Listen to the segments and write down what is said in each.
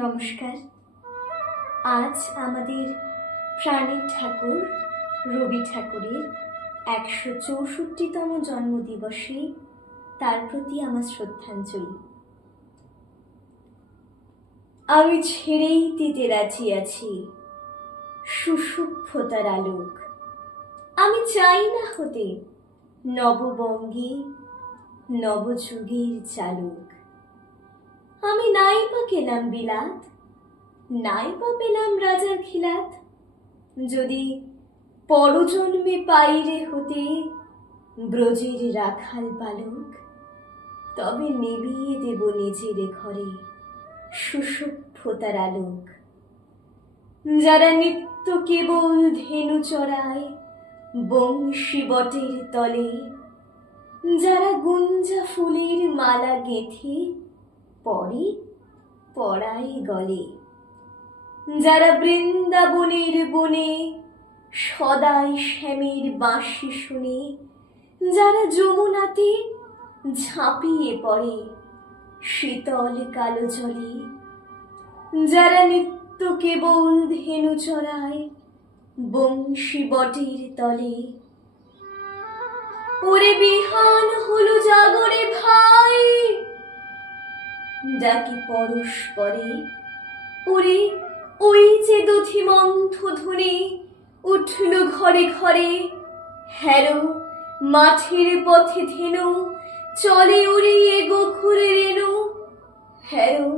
নমস্কার। আজ আমাদের প্রাণের ঠাকুর রবি ঠাকুরের একশো চৌষট্টিতম জন্মদিবসে তার প্রতি আমার শ্রদ্ধাঞ্জলি। আমি ছেড়েই দিতে রাজি আছি সুসভ্যতার আলোক। আমি চাই না হতে নববঙ্গে নবযুগের চালক। আমি নাই বা গেলাম বিলাত, নাই বা পেলাম রাজার খিলাত। যদি পরজন্মে পাইরে হতে ব্রজের রাখাল বালক তবে নিবিয়ে দেব নিজের ঘরে সুসভ্যতার আলোক। যারা নিত্য কেবল ধেনু চড়ায় বংশী বটের তলে, যারা গুঞ্জা ফুলের মালা গেঁথে পরে পড়াই গলে। যারা বৃন্দাবনের বনে, সদাই শ্যামের বাঁশি শুনে, যারা যমুনাতে ঝাঁপিয়ে পড়ে, শীতল কালো জলে, যারা নিত্য কেবল ধেনু চড়ায়, বংশী বটের তলে। ওরে বিহান হলো জাগরে ভাই ডাকি পরস্পরে, ওরে ওই যে দধি মন্থ ধরে উঠল ঘরে ঘরে, হ্যারো মাঠের পথে ধেনু, চলে উড়িয়ে গোখুরে রেণু হ্যারো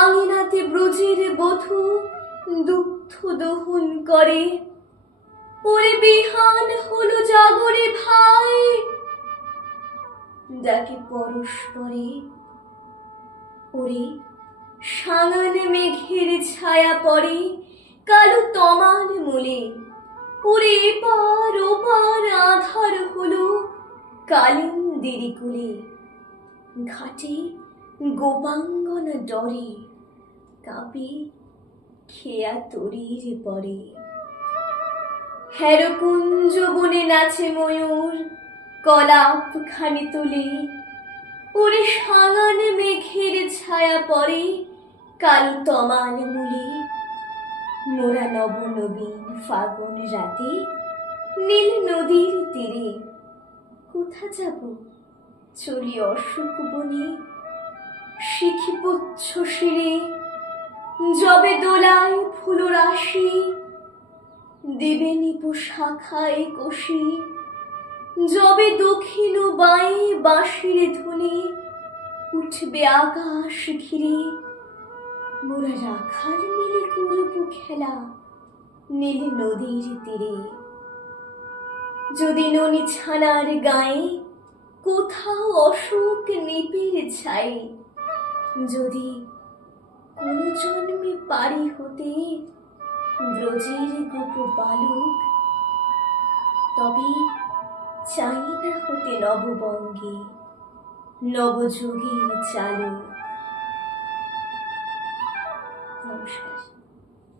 আঙিনাতে ব্রজের বধূ দুগ্ধ দহন করে, ওরে বিহান হলো জাগরে ভাই ডাকে পরস্পরে ওরে সাঙান মেঘের ছায়া পড়ে, কালো তমাল মূলে। ওরে এপার ওপার আধার হলো কালিন্দিরি কুলে। ঘাটে গোপাঙ্গনা ডরে, কাঁপে খেয়া তরির পরে। হেরকুঞ্জ বনে নাচে ময়ূর কলাপ খানি তুলে ওরে সাঙান মেঘের ছায়া পড়ে কালো তমাল মূলে। মোরা নব নবীন ফাগুন রাতে নীল নদীর তীরে। কোথা যাব? চলি অশোক বনে। শিখি পুচ্ছ শিরে। জবে দোলায় ফুল রাশি দেবে নিপু শাখায় কষি। জবে দক্ষিণ বাই বাঁশির ধ্বনি উঠবে আকাশ ঘিরে, মোরা রাখাল মিলে করব খেলা নীল নদীর তীরে। যদি ননি ছানার গায়ে কোথাও অশোক নিপের ছাই যদি কোন জন্মে পারি হতে ব্রজের গোপ বালক, তবে চাই না হতে নববঙ্গে নবযুগের চালক। নমস্কার।